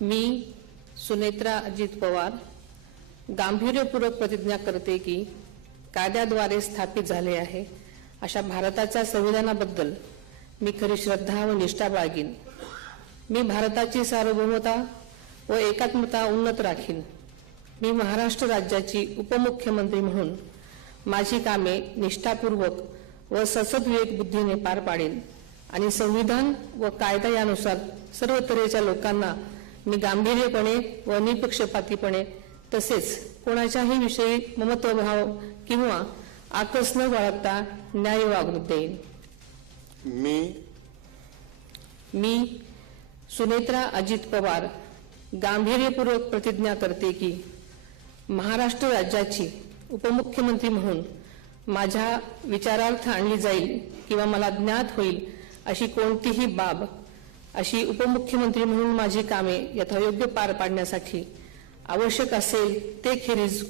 मी सुनेत्रा अजित पवार गांभीर्यपूर्वक प्रतिज्ञा करते की कायद्याद्वारे स्थापित झाले आहे अशा भारताच्या संविधानाबद्दल मी खरी श्रद्धा व निष्ठा बाळगीन। मी भारताची सार्वभौमता व एकात्मता उन्नत राखीन। मी महाराष्ट्र राज्याची उपमुख्यमंत्री म्हणून माझी कामे निष्ठापूर्वक व ससद्विवेक बुद्धीने पार पाडेन आणि संविधान व कायदा यानुसार सर्व तऱ्हेच्या लोकांना मी गांभीर्यपणे व निपक्षपातीपणे तसेच कोणाच्याही विषयी ममत्वभाव किंवा आकस न बाळगता न्याय वागणूक देईन। मी सुनेत्रा अजित पवार गांभीर्यपूर्वक प्रतिज्ञा करते की महाराष्ट्र राज्याची उपमुख्यमंत्री म्हणून माझ्या विचारार्थ आणली जाईल किंवा मला ज्ञात होईल अशी कोणतीही बाब अशी उपमुख्यमंत्री म्हणून माझी कामे यथायोग्य पार पाडण्यासाठी आवश्यक असेल ते खेरीज